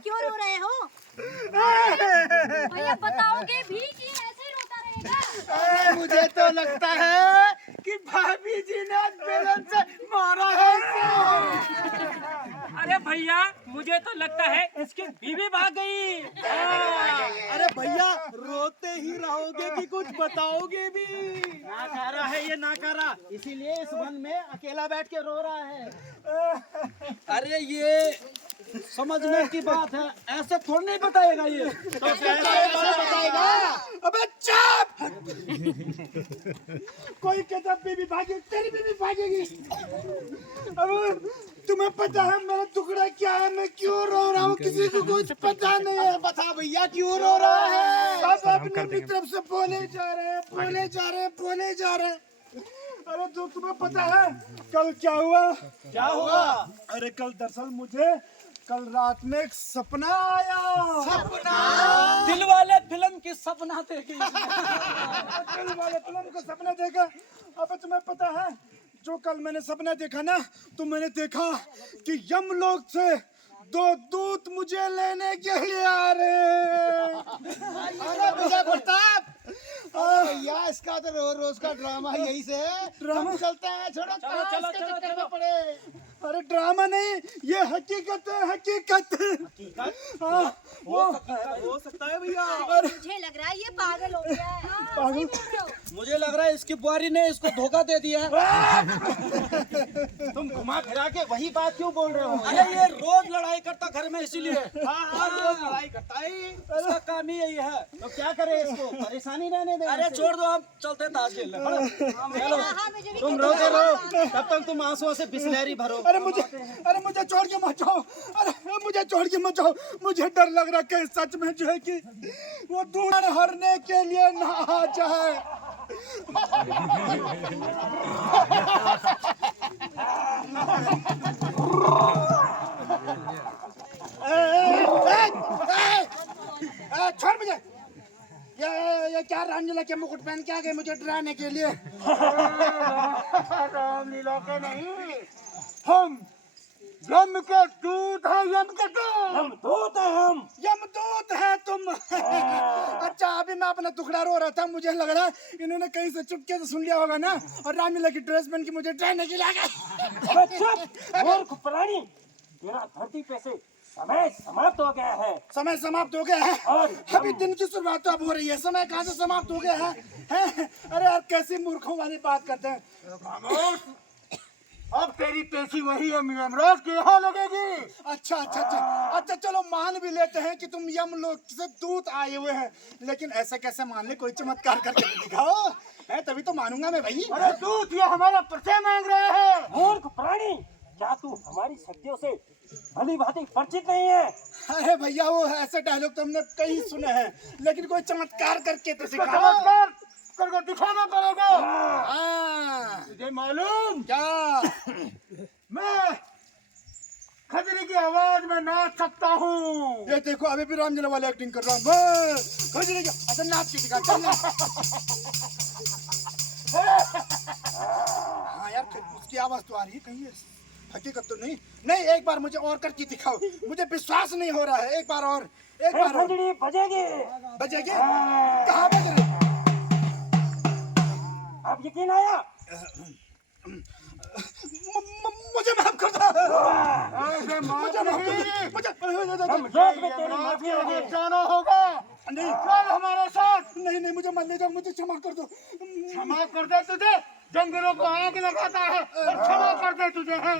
क्यों रो रहे हो? भैया बताओगे भी कि ऐसे ही रोता रहेगा? मुझे तो लगता है कि भाभी जी ने बेलन से मारा है इसे। अरे भैया मुझे तो लगता है इसकी बीवी भाग गई। अरे भैया रोते ही रहोगे कि कुछ बताओगे भी? नाकारा है ये, नाकारा, इसीलिए इस वन में अकेला बैठ के रो रहा है। अरे ये समझने की बात है, ऐसे थोड़ी नहीं बताएगा ये। तो कैसे बताएगा? अबे चुप! कोई कहता बीवी भागेगी, तेरी बीवी भागेगी। अब तुम्हें पता है मेरा टुकड़ा क्या है, मैं क्यों रो रहा हूँ? किसी को कुछ पता नहीं है। बता भैया क्यों रो रहा है? सब अपनी तरफ से बोले जा रहे हैं, बोले जा रहे हैं, बोले जा रहे हैं। अरे जो तुम्हें पता है कल क्या हुआ? क्या हुआ? अरे कल दरअसल मुझे कल रात में एक सपना आया। सपना? दिल वाले फिल्म की सपना देखी। दिल वाले फिल्म का सपना देखा। अब तुम्हें पता है जो कल मैंने सपना देखा ना, तो मैंने देखा कि यमलोक से दो दूत मुझे लेने के लिए आ रहे हैं। अरे भैया प्रताप, भैया इसका तो रोज रोज का ड्रामा यही से है। ड्रामा चलता है, छोड़ो चलो चक्कर में पड़े। अरे ड्रामा नहीं, ये हकीकत है, हकीकत। हाँ, हो सकता है भैया। मुझे लग रहा है ये पागल हो गया है। हाँ, सही बोल रहे हो। मुझे लग रहा है इसकी बुआरी ने इसको धोखा दे दिया है। तुम घुमा फिरा के वही बात क्यों बोल रहे हो? अरे ये रोज लड़ाई करता घर में, इसीलिए। हाँ, रोज लड़ाई करता है, इसका काम ही यही है। तो क्या करे, इसको परेशानी रहने दे। अरे छोड़ दो, हम चलते ताश खेलने। तुम रोते रहो, तब तक तुम आंसुओं से बिस्लरी भरो। अरे मुझे छोड़ के मत जाओ। अरे मुझे छोड़ के मत जाओ। मुझे डर लग रहा है सच में जो है कि वो दूर हरने के लिए ना आ जाए। छोड़ मुझे। ये क्या रामलीला के मुकुट पहन के आ गए मुझे डराने के लिए? रामलीला के नहीं, हम यम के दूत है। यम के दूत, यमदूत है हम। यमदूत है तुम। अच्छा, अभी मैं अपना टुकड़ा रो रहा था, मुझे लग रहा है इन्होंने कहीं से चुपके से सुन लिया होगा ना, और रामलीला की ड्रेस पहन के मुझे डराने के लिए आ गए। चुप मूर्ख प्राणी, तेरा धरती पे से समय समाप्त हो गया है। समय समाप्त हो गया है? और अभी दिन की शुरुआत तो अब हो रही है, समय कहाँ से समाप्त हो गया है? अरे यार कैसी मूर्खों वाली बात करते हैं। अब तेरी पेशी वही है यमराज के यहाँ लगेगी। अच्छा, चलो मान भी लेते हैं कि तुम यमलोक से दूत आए हुए हैं, लेकिन ऐसे कैसे मान ले? कोई चमत्कार करके दिखाओ, है तभी तो मानूंगा मैं भाई। अरे दूत ये हमारा परिचय मांग रहे हैं। मूर्ख प्राणी, क्या तू हमारी शक्तियों से भली भांति परिचित नहीं है? अरे भैया वो ऐसे डायलॉग तो हमने कई सुने हैं, लेकिन कोई चमत्कार करके तो सिखाओ। करके दिखाना पड़ेगा। हाँ, तुझे मालूम क्या? मैं खजरी की आवाज में नाच सकता हूँ। ये देखो अभी भी रामलीला वाले एक्टिंग कर रहा हूँ। खजरी की, अच्छा नाच के दिखा। हाँ यार, उसकी आवाज तो आ रही है, कहीं हकीकत तो नहीं। एक बार मुझे और करके दिखाओ, मुझे विश्वास नहीं हो रहा है। एक बार और, एक बार और। खजड़ी बजेगी। बजेगी? कहाँ बज रही? अब यकीन आया? मुझे माफ कर दो। मुझे जाना होगा। नहीं, चल हमारे साथ। नहीं, मुझे मत ले जाओ, मुझे क्षमा कर दो। क्षमा कर दे तुझे? जंगलों को आग लगाता है और क्षमा कर दे तुझे है?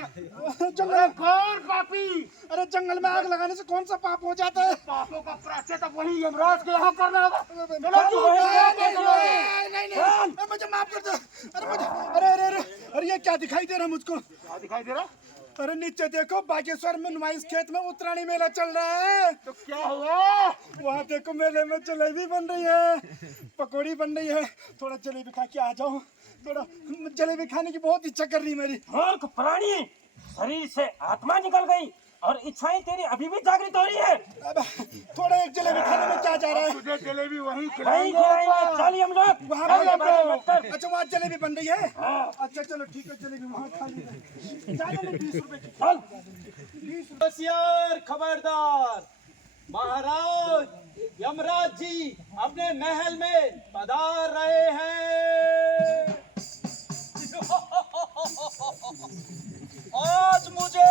जंगल कौन पापी? अरे जंगल में आग लगाने से कौन सा पाप हो जाता है? पापों का प्रायश्चित वही यमराज के यहाँ करना होगा। नहीं, मुझे माफ कर दो। अरे ये क्या दिखाई दे रहा मुझको? क्या दिखाई दे रहा? अरे नीचे देखो, बागेश्वर में नुमाइश खेत में उत्तरायणी मेला चल रहा है। तो क्या हुआ? वहाँ देखो मेले में जलेबी बन रही है, पकौड़ी बन रही है। थोड़ा जलेबी खा के आ जाओ। थोड़ा जलेबी खाने की बहुत इच्छा कर रही मेरी। मूर्ख प्राणी, शरीर से आत्मा निकल गई और इच्छाएं तेरी अभी भी जागृत हो रही है। अब थोड़ा एक जलेबी खाने में क्या जा रहा है? तुझे जलेबी वहीं खिलाएंगे। चल हम लोग वहाँ। अच्छा वहाँ जलेबी बन रही है? अच्छा चलो ठीक है, जलेबी वहाँ खा लीजिए। 20 रुपए की। चल। होशियार, खबरदार, महाराज यमराज जी अपने महल में पधार रहे हैं। आज मुझे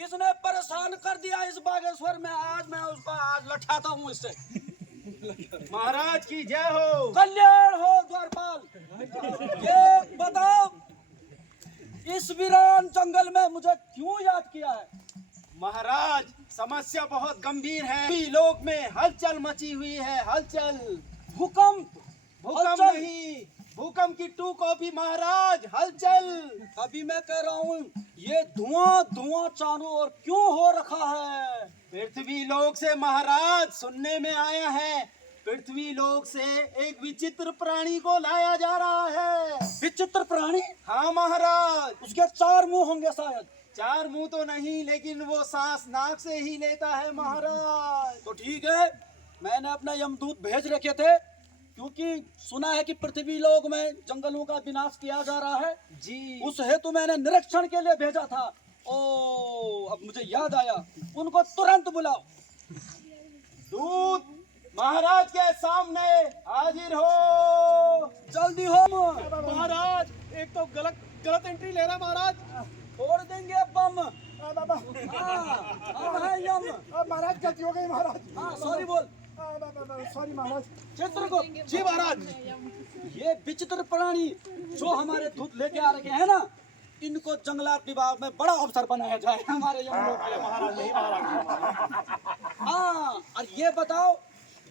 किसने परेशान कर दिया इस बागेश्वर में, आज लठाता हूँ इससे। महाराज की जय हो। कल्याण हो द्वारपाल। ये बताओ इस वीरान जंगल में मुझे क्यों याद किया है? महाराज समस्या बहुत गंभीर है, लोग में हलचल मची हुई है, हलचल। भूकंप भूकंप हलचल। नहीं, भूकंप की 2 कॉपी महाराज, हलचल। अभी मैं कह रहा हूँ ये धुआं धुआं चारों ओर क्यों हो रखा है? पृथ्वी लोक से महाराज सुनने में आया है, पृथ्वी लोक से एक विचित्र प्राणी को लाया जा रहा है। विचित्र प्राणी? हाँ महाराज। उसके 4 मुंह होंगे शायद। 4 मुंह तो नहीं, लेकिन वो सांस नाक से ही लेता है महाराज। तो ठीक है, मैंने अपना यमदूत भेज रखे थे, क्योंकि सुना है कि पृथ्वी लोक में जंगलों का विनाश किया जा रहा है जी। उस हेतु मैंने निरीक्षण के लिए भेजा था। ओ अब मुझे याद आया, उनको तुरंत बुलाओ। दूत महाराज के सामने हाजिर हो। जल्दी हो। महाराज एक तो गलत एंट्री ले रहा है महाराज। छोड़ देंगे बम। बाबा हम हैं यम। महाराज गलती हो गई महाराज। हाँ सॉरी बोल। सॉरी महाराज। चित्रगुप्त जी महाराज। ये विचित्र प्राणी जो हमारे दूत लेके आ रखे हैं ना, इनको जंगलात विभाग में बड़ा अफसर बनाया जाए हमारे यमलोक के। महाराज नहीं महाराज। हाँ और ये बताओ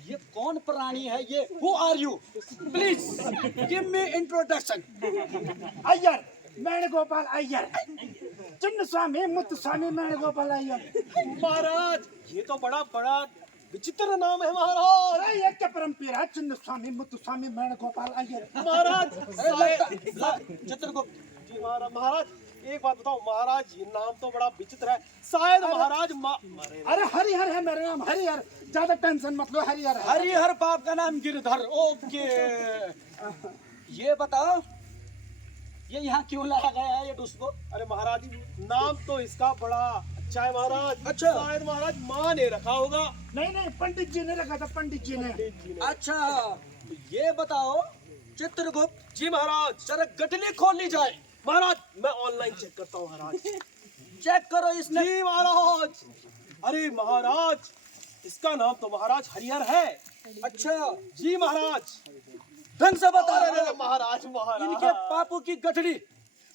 ये कौन प्राणी है? ये who are you? Please give me introduction. Iyer Venugopal Iyer, Chinnaswamy Muthuswamy Venugopal Iyer. महाराज ये तो बड़ा विचित्र नाम है महाराज। अरे ये क्या परंपरा है, चिन्न स्वामी मुत्तुस्वामी वेणुगोपाल अय्यर। महाराज चित्रगुप्त जी महाराज एक बात बताओ महाराज, ये नाम तो बड़ा विचित्र है। शायद महाराज अरे हरिहर है मेरा नाम, हरिहर। ज्यादा टेंशन मत लो, हरिहर है। हरिहर बाप का नाम गिरधर। ओके ये बताओ ये यहाँ क्यों लाया गया है ये उसको? अरे महाराज नाम तो इसका बड़ा अच्छा है महाराज। अच्छा। शायद महाराज माँ ने रखा होगा। नहीं पंडित जी ने रखा था, पंडित जी ने। अच्छा ये बताओ चित्रगुप्त जी महाराज। जरा गठली खोल ली जाए। महाराज मैं ऑनलाइन चेक करता हूँ महाराज। चेक करो इसने। जी महाराज। अरे महाराज इसका नाम तो महाराज हरिहर है। अच्छा जी महाराज। ढंग से बता। अरे महाराज इनके पापू की गठड़ी।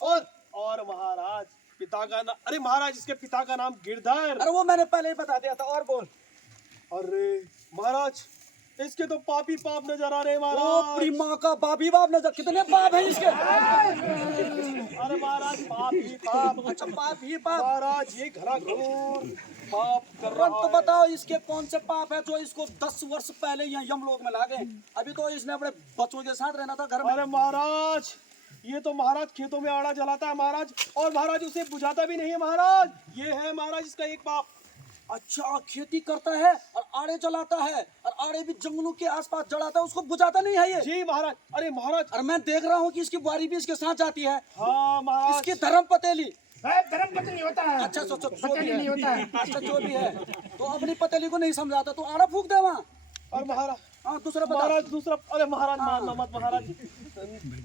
और महाराज पिता का नाम, अरे महाराज इसके पिता का नाम गिरधर। अरे वो मैंने पहले ही बता दिया था। और बोल। अरे महाराज इसके तो पापी पाप नजर आ रहे हैं ओ महाराज। अपनी माँ का बाबी बाप नजर। कितने पाप हैं इसके? अरे महाराज पाप ही पाप। अच्छा पाप ही पाप। महाराज ये घना घोर पाप कर रहा तुरंत बताओ इसके कौन से पाप है जो इसको 10 वर्ष पहले यहाँ यमलोक में ला गए? अभी तो इसने अपने बच्चों के साथ रहना था घर में। अरे महाराज ये तो महाराज खेतों में आड़ा जलाता है महाराज, और महाराज उसे बुझाता भी नहीं है महाराज। ये है महाराज इसका एक पाप। अच्छा खेती करता है और आड़े जलाता है, और आड़े भी जंगलों के आसपास जलाता है, उसको बुझाता नहीं है ये। जी महाराज। अरे महाराज और मैं देख रहा हूँ कि इसकी बुआरी भी इसके साथ जाती है। हाँ महाराज। इसकी धर्म पतेली। धर्म पत्नी होता है। अच्छा जो पतेली भी नहीं होता है। है। अच्छा जो भी है तो अपनी पतेली को नहीं समझाता तो आड़ा फूक दे वहाँ। और महाराज हाँ दूसरा बता। महाराज दूसरा, अरे महाराज मारना मत महाराज।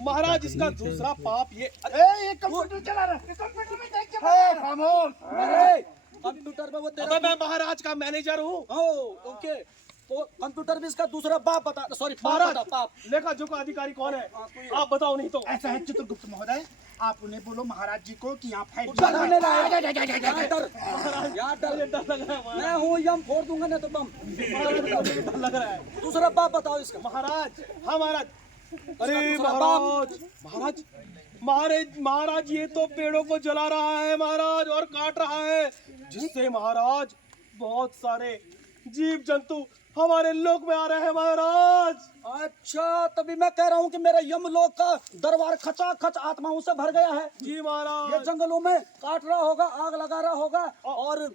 महाराज इसका दूसरा पाप ये। ये कंप्यूटर चला रहा है, कंप्यूटर में देख के खामोश। अरे कंप्यूटर पे वो तेरा। अबे मैं महाराज का मैनेजर हूँ। ओके तो कंप्यूटर भी इसका दूसरा बाप बता। सॉरी पाप महाराज बता। पाप लेखा जोखा अधिकारी कौन है? हाँ, कोई है। आप बताओ नहीं तो। ऐसा है चित्रगुप्त महोदय, आप उन्हें बोलो महाराज जी को कि यहाँ फाइट डरने लायक। यहाँ डर डर लग रहा है मैं हूँ यम फोड़ दूंगा नहीं तो बम। डर लग रहा है दूसरा बाप बताओ इसका। महाराज। हाँ महाराज। अरे दूसरा महाराज महाराज महाराज ये तो पेड़ों को जला रहा है महाराज और काट रहा है, जिससे महाराज बहुत सारे जीव जंतु हमारे लोक में आ रहे हैं महाराज। अच्छा तभी मैं कह रहा हूँ कि मेरा यमलोक का दरबार खचाखच आत्माओं से भर गया है। जी ये महाराज। जंगलों में काट रहा होगा, आग लगा रहा होगा, और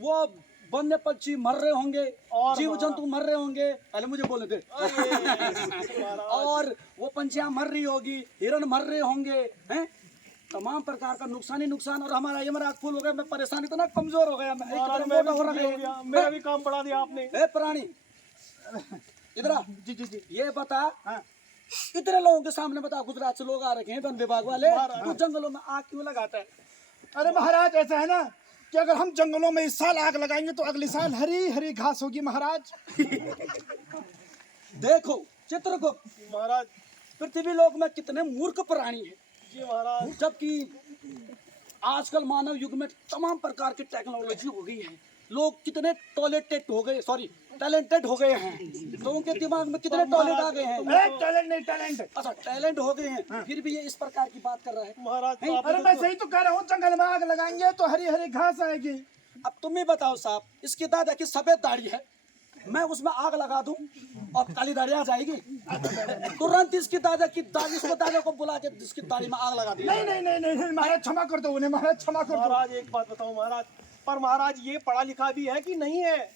वो वन्य पक्षी मर रहे होंगे, और जीव जंतु मर रहे होंगे। पहले मुझे बोले थे। महाराज। और वो पंछियां मर रही होगी, हिरण मर रहे होंगे हैं। तमाम प्रकार का नुकसान ही नुकसान, और हमारा यमराज फूल हो गया। मैं परेशान, इतना कमजोर हो गया मैं, महाराज इतना मैं भी मोटा हो दुखी हो गया, मेरा भी काम बढ़ा दिया आपने। ए प्राणी, इधर आ। जी जी जी। ये बता, इतने लोगों के सामने बता, गुजरात से लोग आ रखे हैं वन विभाग वाले, तू जंगलों में आग क्यों लगाता है? अरे महाराज ऐसा है ना कि अगर हम जंगलों में इस साल आग लगाएंगे तो अगले साल हरी हरी घास होगी महाराज। देखो चित्रगुप्त, महाराज पृथ्वी लोक में कितने मूर्ख प्राणी हैं, जी महाराज। जबकि आजकल मानव युग में तमाम प्रकार की टेक्नोलॉजी हो गई है। लोग कितने टैलेंटेड हो गए हैं, लोगों के दिमाग में कितने टैलेंट आ गए हैं। टैलेंट नहीं टैलेंट। अच्छा टैलेंट हो गए हैं, फिर भी ये इस प्रकार की बात कर रहा है। महाराज तो अरे मैं सही तो कह रहा हूँ, जंगल में आग लगाएंगे तो हरी हरी घास आएगी। अब तुम ही बताओ साहब, इसकी दादा की सफेद दाढ़ी है, मैं उसमें आग लगा दूं और काली दाढ़ी आ जाएगी? तुरंत इसकी दादा इसको दादा को बुला के इसकी दाढ़ी में आग लगा दी। नहीं नहीं नहीं नहीं महाराज क्षमा कर दो उन्हें, महाराज क्षमा कर दो। महाराज एक बात बताओ महाराज, पर महाराज ये पढ़ा लिखा भी है कि नहीं है?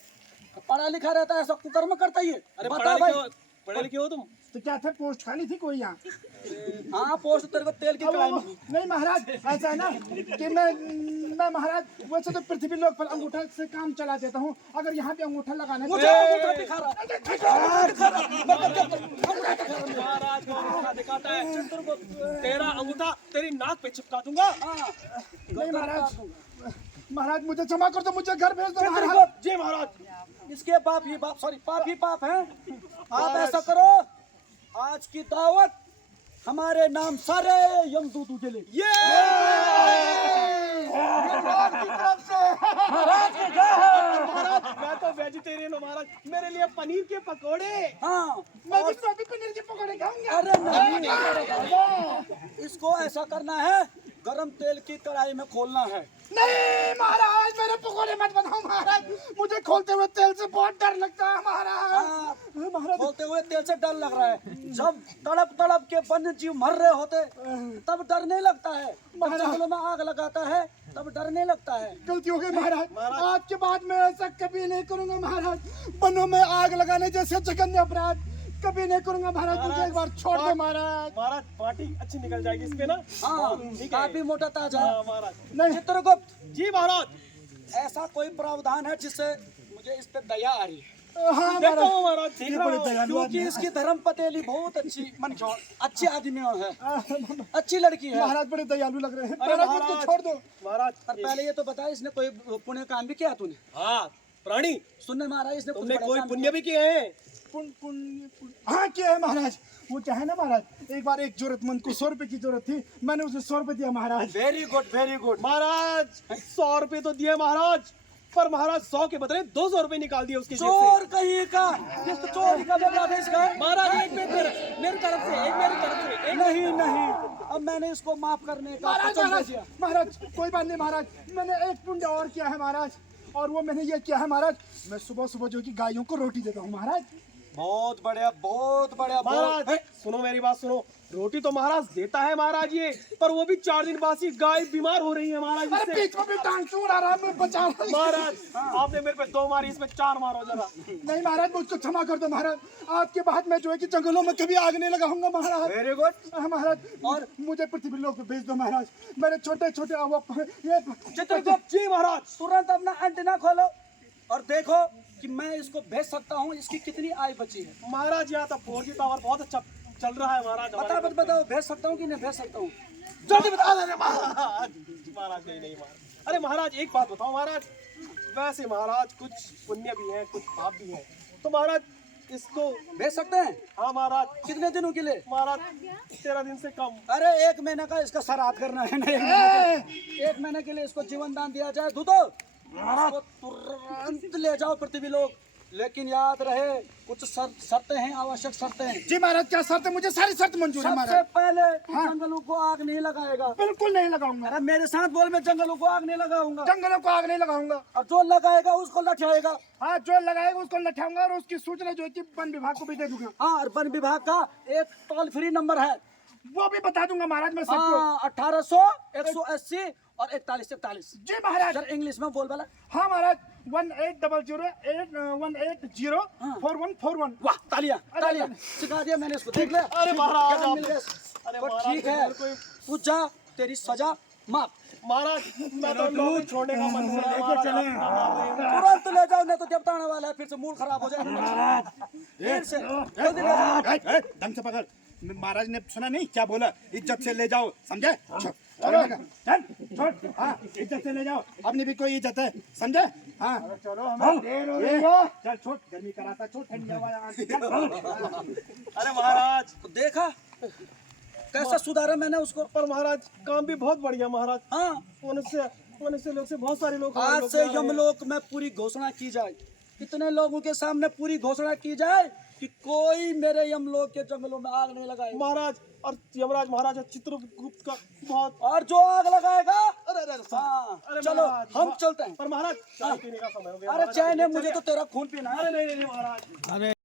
पढ़ा लिखा रहता है, सब कुकर्म करता ही है। अरे बता भाई, पढ़े लिखे हो तुम? तो क्या था, पोस्ट खाली थी कोई यहाँ? हाँ पोस्ट तेरे को तेल की कढ़ाई में। नहीं महाराज ऐसा है ना कि मैं महाराज वैसे तो पृथ्वी लोक पर अंगूठा से काम चला देता हूँ, अगर यहाँ पे अंगूठा लगाना है मुझे अंगूठा दिखा रहा महाराज को अंगूठा दिखाता है, तेरा अंगूठा तेरी नाक पे चिपका दूंगा। नहीं महाराज, महाराज मुझे क्षमा कर दो, मुझे घर भेज दो महाराज। जी महाराज। इसके बाप ही बाप हैं। आप ऐसा करो, आज की दावत हमारे नाम सारे यमदूतों के लिए। ये महाराज के जय हो। महाराज मैं तो वेजिटेरियन हूँ महाराज, मेरे लिए पनीर के पकोड़े। हाँ मैं भी पनीर के पकौड़े खाऊंगा। अरे नहीं, इसको ऐसा करना है, गरम तेल की कढ़ाई में खोलना है। नहीं महाराज, मेरे पकौड़े मत बनाओ महाराज, मुझे खोलते हुए तेल से बहुत डर लगता है महाराज। हाँ, महाराज खोलते हुए तेल से डर लग रहा है। जब तड़प तड़प के वन्य जीव मर रहे होते तब डर नहीं लगता है, जब जंगलों में आग लगाता है तब डर नहीं लगता है। गलती हो गई महाराज, आज के बाद मैं ऐसा कभी नहीं करूंगा महाराज। वनों में आग लगाने जैसे जघन्य अपराध कभी नहीं करूंगा महाराज, मुझे एक बार छोड़ दो महाराज। महाराज पार्टी अच्छी निकल जाएगी इस पे ना। हाँ ठीक है। काफी मोटा ताजा हाँ है। महाराज। नहीं चित्रगुप्त, जी महाराज। ऐसा कोई प्रावधान है जिससे मुझे इस पे दया आ रही है? हाँ देखता महाराज, हूँ महाराज, देख रहा बड़े हूँ। दयालु क्योंकि आदमी इसकी धर्म पतेली बहुत अच्छी आदमी है, हैं। अच्छी लड़की है। महाराज बड़े दयालु लग रहे हैं, अरे महाराज इसको महाराज। छोड़ दो। महाराज पर पहले ये तो बता, इसने कोई पुण्य काम भी किया तूने? हाँ प्राणी, सुनने महाराज, इसने कुछ तुमने बड़े कोई काम पुण्य भी किए हैं? हाँ क्या है महाराज, वो क्या है ना महाराज, एक बार एक जरूरतमंद को 100 रुपए की जरूरत थी, मैंने उसे 100 रुपए दिया महाराज। Very good very good. महाराज 100 रुपए तो दिए महाराज, पर महाराज 100 के बदले 200 रुपए निकाल दिए उसके जेब से। चोर कहीं का, जिस चोरी का व्यवहार है इसका। महाराज एक मेरी तरफ से, एक मेरी तरफ से, एक नहीं नहीं, अब मैंने इसको माफ करने का महाराज वचन दे महाराज दिया। महाराज कोई बात नहीं महाराज, मैंने एक पुण्य और किया है महाराज, और वो मैंने ये किया है महाराज, मैं सुबह सुबह जो कि गायों को रोटी देता हूँ महाराज। बहुत बढ़िया बहुत बढ़िया महाराज सुनो मेरी बात सुनो, रोटी तो महाराज देता है महाराज ये, पर वो भी 4 दिन बासी गाय बीमार हो रही है महाराज अरे इससे। बीच में भी टांग चूड़ आ रहा है, मैं बचा रहा हूँ। महाराज आपने मेरे पे 2 मारी, इसमें 4 मारो जरा। नहीं महाराज, मुझको क्षमा कर दो महाराज, आपके बाद मैं जो है कि जंगलों में कभी आग नहीं लगाऊंगा महाराज। Very good. महाराज और मुझे पृथ्वी लोक पे भेज दो महाराज, मेरे छोटे छोटे ये चित्रगुप्त जी महाराज। तुरंत अपना एंटीना खोलो और देखो कि मैं इसको भेज सकता हूँ, इसकी कितनी आय बची है। महाराज यहाँ तो 4G टावर बहुत अच्छा चल रहा है महाराज। बताओ भेज सकता हूँ कि नहीं भेज सकता हूँ? जल्दी बता दे महाराज। महाराज नहीं महाराज। अरे महाराज एक बात बताओ महाराज, वैसे महाराज कुछ पुण्य भी है कुछ पाप भी है, तो महाराज इसको भेज सकते हैं? हाँ महाराज। कितने दिनों के लिए? महाराज 13 दिन से कम। अरे 1 महीने का इसका श्राद्ध करना है ना, 1 महीने के लिए इसको जीवन दान दिया जाए। दूधो इसको तुरंत ले जाओ पृथ्वी लोक, लेकिन याद रहे कुछ शर्तें हैं, आवश्यक शर्तें हैं। जी महाराज, क्या शर्त है? मुझे सारी शर्त मंजूर है सबसे महाराज। पहले जंगलों को आग नहीं लगाएगा। बिल्कुल नहीं लगाऊंगा। अरे मेरे साथ बोल, मैं जंगलों को आग नहीं लगाऊंगा। जंगलों को आग नहीं लगाऊंगा। और जो लगाएगा उसको लठाएगा। हाँ, जो लगाएगा उसको लठाऊंगा, और उसकी सूचना जो है कि वन विभाग को भी दे दूंगा। हाँ, और वन विभाग का एक टोल फ्री नंबर है, वो भी बता दूंगा महाराज मैं सबको। हाँ 1800 180 और 4141। जी महाराज। सर इंग्लिश में बोल वाला। हाँ महाराज, 1800-1814141। वाह, तालियां तालियां, सिखा दिया मैंने इसको, देख ले। अरे महाराज मिल गया। अरे तो महाराज ठीक है, तू जा तेरी सजा माफ। महाराज मैं तो नौकरी छोड़ने का मन कर रहा है महाराज। तुरंत ले जाओ, नहीं तो देवता आने वाला है, फिर से मूड खराब हो जाएगा। फिर से जल्दी ले जाओ। ढंग से पकड़। महाराज ने सुना नहीं क्या बोला? इज्जत से ले जाओ, समझे? चल छोड़। हाँ, इज्जत से ले जाओ, अपनी भी कोई इज्जत है, समझे? हाँ चलो, हमें देर हो रही है। चल छोड़, गर्मी कराता, छोड़, ठंडी हवा अरे महाराज तो देखा कैसा सुधारा मैंने उसको। पर महाराज काम भी बहुत बढ़िया महाराज। हाँ, मनुष्य लोग से बहुत सारे लोग आज से यमलोक में पूरी घोषणा की जाए, इतने लोगों के सामने पूरी घोषणा की जाए कि कोई मेरे यमलोक के जंगलों में आग नहीं लगाए। महाराज और यमराज महाराज चित्रगुप्त का बहुत, और जो आग लगाएगा, अरे हाँ, अरे चलो महाराज, हम चलते हैं। पर महाराज चाय पीने का समय हो गया। अरे चाय नहीं, मुझे तो तेरा खून पीना है। अरे नहीं महाराज।